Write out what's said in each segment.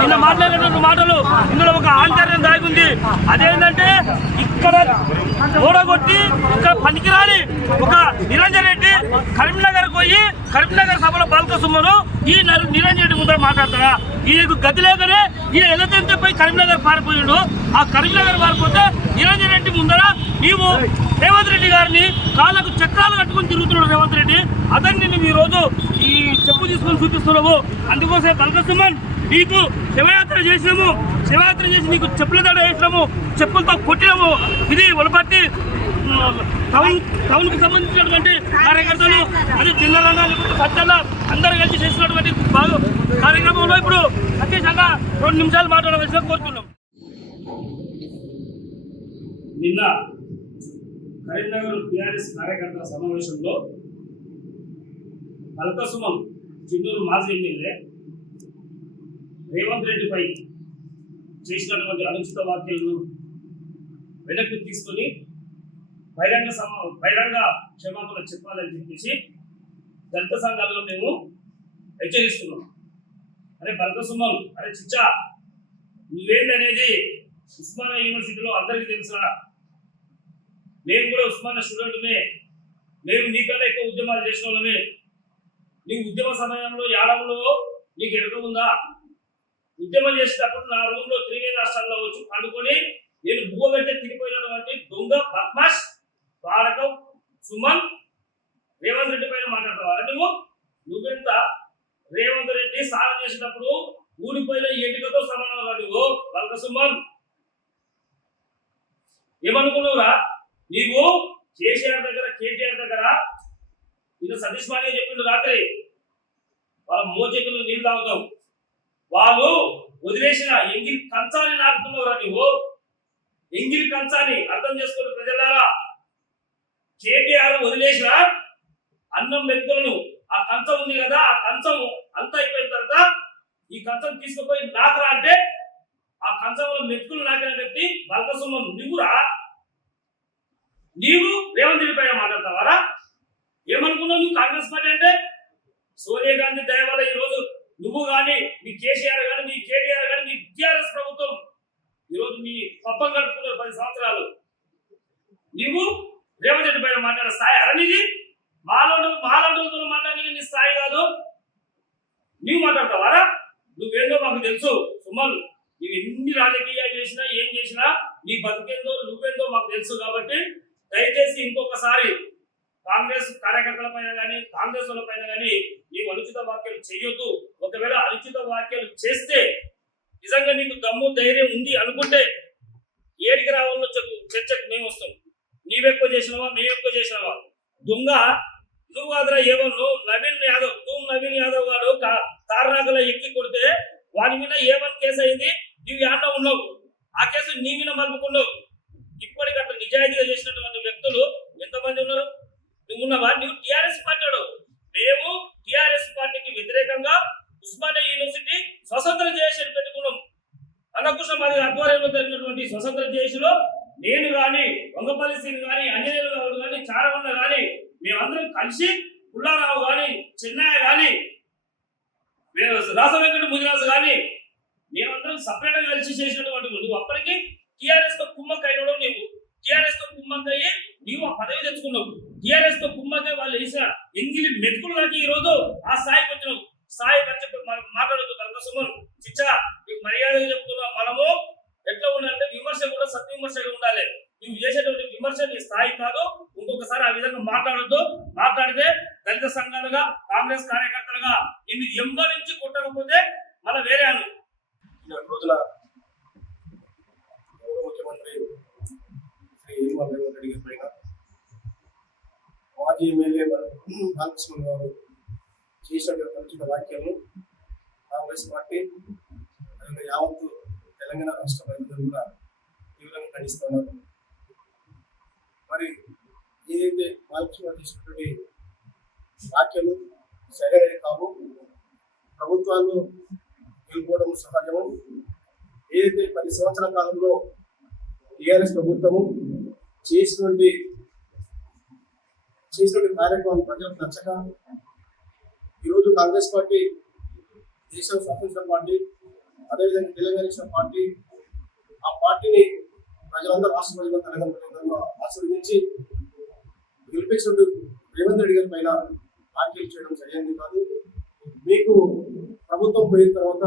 నిన్న మాట్లాడేటువంటి మాటలు ఇందులో ఒక ఆంతర్యం దాగి ఉంది. అదేంటంటే ఇక్కడ ఓడగొట్టి ఇక్కడ పనికిరాని ఒక నిరంజన్ రెడ్డి కరీంనగర్ పోయి కరీంనగర్ సభలో బాల్క సుమ్మను ఈ నిరంజన్ రెడ్డి ముందర మాట్లాడతారా? ఈయనకు గతి లేకనే ఈయన ఎల్లతంటే పోయి కరీంనగర్ పారిపోయాడు. ఆ కరీంనగర్ పారిపోతే నిరంజన్ రెడ్డి ముందర నీవు రేవంత్ రెడ్డి గారిని కాళ్ళకు చక్రాలు కట్టుకుని తిరుగుతున్నాడు రేవంత్ రెడ్డి. అతన్ని నువ్వు ఈరోజు ఈ చెప్పు తీసుకొని చూపిస్తున్నావు. అందుకోసమే బాల్క సుమన్ నీకు శివయాత్ర చేసినాము, శివయాత్ర చేసి నీకు చెప్పుల దాడ వేసినాము, చెప్పులతో కొట్టినాము. ఇది వలపర్తి టౌన్కి సంబంధించినటువంటి కార్యకర్తలు అదే జిల్లాలన్నా లేకపోతే సత్యాల అందరూ కలిసి చేసినటువంటి కార్యక్రమంలో ఇప్పుడు సతీషంగా 2 నిమిషాలు మాట్లాడవలసిన కోరుతున్నాం. నిన్న కరీంనగర్ టీఆర్ఎస్ కార్యకర్తల సమావేశంలో బాల్క సుమన్ చిత్తూరు మాజీ ఎమ్మెల్యే రేవంత్ రెడ్డిపై చేసినటువంటి అనుచిత వ్యాఖ్యలను వెనక్కి తీసుకొని బహిరంగ క్షమాపణ చెప్పాలని చెప్పేసి దళిత సంఘాలలో మేము హెచ్చరిస్తున్నాం. అరే బాల్క సుమన్, అరే చిచ్చా, నువ్వేందనేది ఉస్మానియా యూనివర్సిటీలో అందరికీ తెలుసా? మేము కూడా ఉస్మానియా స్టూడెంట్మే, మేము నీకన్నా ఎక్కువ ఉద్యమాలు చేసిన వాళ్ళమే. నీ ఉద్యమ సమయంలో యాడంలో నీకు ఎరక ఉందా? ఉద్యమం చేసేటప్పుడు నా రూమ్ లో 3 రాష్ట్రాల్లో వచ్చి పండుకొని నేను బువ్వ పెట్టే తిరిగిపోయినటువంటి దొంగ బద్మాష్ బాలక సుమన్ రేవంత్ రెడ్డి పైన మాట్లాడతావా? నువ్వెంత రేవంత్ రెడ్డి సాధన చేసేటప్పుడు ఊడిపోయిన ఎన్నికతో సమానంగా నువ్వు బాల్క సుమన్ ఏమనుకున్నావురా? నీవు కేసీఆర్ దగ్గర కేటీఆర్ దగ్గర నిన్న సతీష్ మానే చెప్పిండు రాత్రి వాళ్ళ మోచెక్కులు నీళ్ళు తాగుతావు, వాళ్ళు వదిలేసిన ఎంగిలి కంచాన్ని నాకుతున్నావురా నువ్వు. ఎంగిలి కంచాన్ని అర్థం చేసుకుని ప్రజలారా, కేటీఆర్ వదిలేసిన అన్నం మెతుకులను ఆ కంచం ఉంది కదా, ఆ కంచం అంతా అయిపోయిన తర్వాత ఈ కంచం తీసుకుపోయి నాకురా అంటే ఆ కంచంలో మెతుకులు నాకిన వ్యక్తి బాల్క సుమన్ నువ్వురా. నీవు రేవంత్ రెడ్డి పైన మాట్లాడతావారా? ఏమనుకున్నావు నువ్వు? కాంగ్రెస్ పార్టీ అంటే సోనియా గాంధీ దయ వల్ల ఈ రోజు నువ్వు కానీ మీ కేసీఆర్ కానీ మీ కేటీఆర్ కానీ మీ టీఆర్ఎస్ ప్రభుత్వం ఈరోజు మీ పప్పం గడుపుతున్నారు 10 సంవత్సరాలు. నీవు రేవంత్ రెడ్డి పైన మాట్లాడే స్థాయి అరనిది మాలాంటలతో మాట్లాడే నీ స్థాయి కాదు. నీవు మాట్లాడతావారా? నువ్వేందో మాకు తెలుసు సుమన్. నువ్వు ఎన్ని రాజకీయాలు చేసినా ఏం చేసినా నీ బతికేందో నువ్వేందో మాకు తెలుసు. కాబట్టి దయచేసి ఇంకొకసారి కాంగ్రెస్ కార్యకర్తల పైన కానీ కాంగ్రెస్ వాళ్ళ పైన కానీ నీవు అనుచిత వ్యాఖ్యలు చేయొద్దు. ఒకవేళ అనుచిత వ్యాఖ్యలు చేస్తే నిజంగా నీకు దమ్ము ధైర్యం ఉంది అనుకుంటే ఏడికి రావాలో చర్చకు మేము వస్తాం. నీవెక్కువ చేసినావా మేము ఎక్కువ చేసినావా? దొంగ నువ్వు కాదురా. ఏమన్నా నవీన్ యాదవ్ గారు తారనాకలో ఎక్కి కొడితే వాడి మీద ఏమని కేసు అయింది, నువ్వు యాడ్లో ఉన్నావు. ఆ కేసు నీ మీద మలుపుకున్నావు. ఇప్పటికట్లా నిజాయితీగా చేసినటువంటి వ్యక్తులు ఎంతమంది ఉన్నారు? నువ్వు ఉన్నావా? నువ్వు టీఆర్ఎస్ పార్టీ. మేము టీఆర్ఎస్ పార్టీకి వ్యతిరేకంగా ఉస్మానియా యూనివర్సిటీ స్వతంత్ర జేఏసీని పెట్టుకున్నాం. అనకుశ మరి ఆధ్వర్యంలో జరిగినటువంటి స్వతంత్ర జేఏసీలో నేను కానీ వంగపల్లి సింగ్ కానీ అంజనేయులు గౌడ్ కానీ చారగొండ కానీ మేమందరం కలిసి పుల్లారావు కానీ చెన్నయ్య కానీ రాసవెంకట ముదిరాజు కానీ మేమందరం సపరేట్ గా కలిసి చేసినటువంటి నువ్వు అప్పటికి టీఆర్ఎస్ తో కుమ్మక్కయ్యడం. నీవు టీఆర్ఎస్ తో కుమ్మక్కయ్యి నీవు ఆ పదవి తెచ్చుకున్నావు. టీఆర్ఎస్ తో కుమ్మక్కయ్య వాళ్ళు వేసిన ఎంగిలి మెతుకులు నాకు ఈ రోజు ఆ స్థాయికి వచ్చినావు. స్థాయి చెప్పి మాట్లాడద్దు బాల్క సుమన్. చిచ్చా నీకు మర్యాదగా చెప్తున్నా. మనము ఎట్లా ఉండాలంటే విమర్శ కూడా సత్విమర్శగా ఉండాలి. నువ్వు చేసేటువంటి విమర్శ నీ స్థాయి కాదు. ఇంకొకసారి ఆ విధంగా మాట్లాడద్దు. మాట్లాడితే దళిత సంఘాలుగా కాంగ్రెస్ కార్యకర్తలుగా ఇన్ని ఎంబరించి కొట్టకపోతే మళ్ళీ వేరే అను. రోజుల ముఖ్యమంత్రి శ్రీ రేవంత్ రెడ్డి గారి పైన మాజీ ఎమ్మెల్యే బాల్క సుమన్ గారు చేసిన అనుచిత వ్యాఖ్యలను కాంగ్రెస్ పార్టీ యావత్తు తెలంగాణ రాష్ట్ర ప్రజలు కూడా తీవ్రంగా ఖండిస్తున్నారు. మరి ఏదైతే బాల్క సుమన్ చేసినటువంటి వ్యాఖ్యలు సరైనవి కావు. ప్రభుత్వాలు వెళ్ళిపోవడం సహజము. ఏదైతే 10 సంవత్సరాల కాలంలో టీఆర్ఎస్ ప్రభుత్వము చేసినటువంటి కార్యక్రమం ప్రజలకు నచ్చక ఈరోజు కాంగ్రెస్ పార్టీ దేశం స్వాతంత్ర పార్టీ, అదేవిధంగా తెలంగాణ ఇచ్చిన పార్టీ, ఆ పార్టీని ప్రజలందరూ రాష్ట్ర ప్రజలు తెలంగాణ ప్రజలందరూ ఆశీర్వదించి గెలిపించినట్టు రేవంత్ రెడ్డి గారి పైన వ్యాఖ్యలు చేయడం సరైనది కాదు. మీకు ప్రభుత్వం పోయిన తర్వాత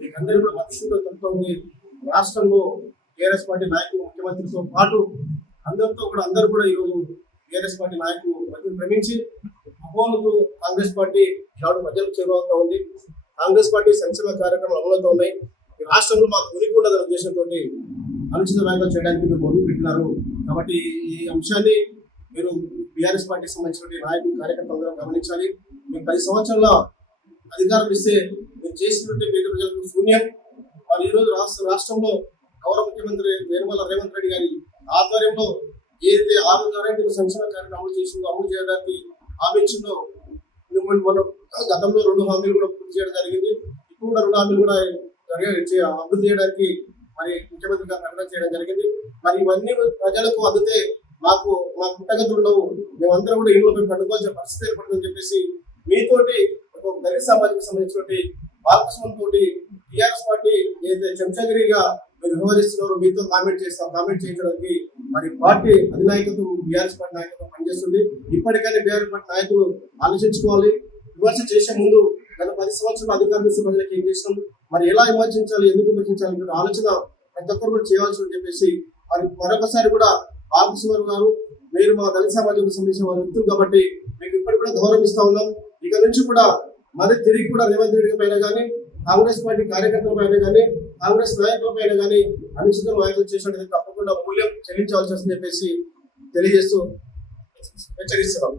మీకు అందరూ కూడా మధ్యస్థితిలో తప్పుతోంది. రాష్ట్రంలో టీఆర్ఎస్ పార్టీ నాయకులు ముఖ్యమంత్రితో పాటు అందరూ కూడా ఈరోజు టీఆర్ఎస్ పార్టీ నాయకులు ప్రజలు భ్రమించి అపోహలకు కాంగ్రెస్ పార్టీ నాడు ప్రజలకు చేరువవుతా ఉంది. కాంగ్రెస్ పార్టీ సంక్షేమ కార్యక్రమాలు అమలవుతూ ఉన్నాయి. ఈ రాష్ట్రంలో మాకు ఉనికి ఉండదనే ఉద్దేశంతో అనుచిత వ్యాఖ్యలు చేయడానికి మీరు మొదలు పెట్టినారు. కాబట్టి ఈ అంశాన్ని మీరు బీఆర్ఎస్ పార్టీకి సంబంధించిన నాయకులు కార్యకర్తలు గమనించాలి. మీకు 10 సంవత్సరాల అధికారం ఇస్తే మీరు చేసినటువంటి పేద ప్రజలకు శూన్యం. మరి ఈరోజు రాష్ట్రంలో గౌరవ ముఖ్యమంత్రి రేవంత్ రెడ్డి గారి ఆధ్వర్యంలో ఏదైతే 6 గ్యారెంటీలు సంక్షేమ కార్యక్రమం అమలు చేయడానికి హామీ ఇచ్చిందో, మనం గతంలో 2 హామీలు కూడా పూర్తి చేయడం జరిగింది. ఇప్పుడు కూడా 2 హామీలు కూడా అభివృద్ధి చేయడానికి మరి ముఖ్యమంత్రి గారు ప్రకటన చేయడం జరిగింది. మరి ఇవన్నీ ప్రజలకు అందితే మా పుట్టగతులు ఉండవు, మేమందరం కూడా ఇంట్లో పోయి పండుకోవాల్సిన పరిస్థితి ఏర్పడుతుందని చెప్పేసి మీతోటి ఒక దళిత సమాజానికి సంబంధించినటువంటి బాలకృష్ణ తోటి టీఆర్ఎస్ పార్టీ ఏదైతే చెంచగిరిగా మీరు వ్యవహరిస్తున్నారో మీతో కామెంట్ చేయించడానికి మరి పార్టీ అధినాయకత్వం బీఆర్ఎస్ పార్టీ నాయకత్వం పనిచేస్తుంది. ఇప్పటికైనా బీఆర్ఎస్ పార్టీ నాయకులు ఆలోచించుకోవాలి. విమర్శ చేసే ముందు గత 10 సంవత్సరాల అధికారులు ప్రజలకు ఏం చేసినాం, మరి ఎలా విమర్శించాలి, ఎందుకు విమర్శించాలి ఆలోచన ప్రతి ఒక్కరు కూడా చేయాల్సి అని చెప్పేసి మరి మరొకసారి కూడా బాలకృష్ణ గారు, మీరు మా దళిత సమాజానికి సంబంధించిన వారి వ్యక్తులు కాబట్టి మీకు ఇప్పటికి కూడా గౌరవిస్తా ఉన్నాం. ఇక నుంచి కూడా మరి తిరిగి కూడా రేవంత్ రెడ్డి పైన కానీ, కాంగ్రెస్ పార్టీ కార్యకర్తల పైన కానీ, కాంగ్రెస్ నాయకుల పైన కానీ అనుచిత వ్యాఖ్యలు చేసినట్టు తప్పకుండా మూల్యం చెల్లించవలసి వస్తుందని చెప్పేసి తెలియజేస్తూ హెచ్చరిస్తున్నాం.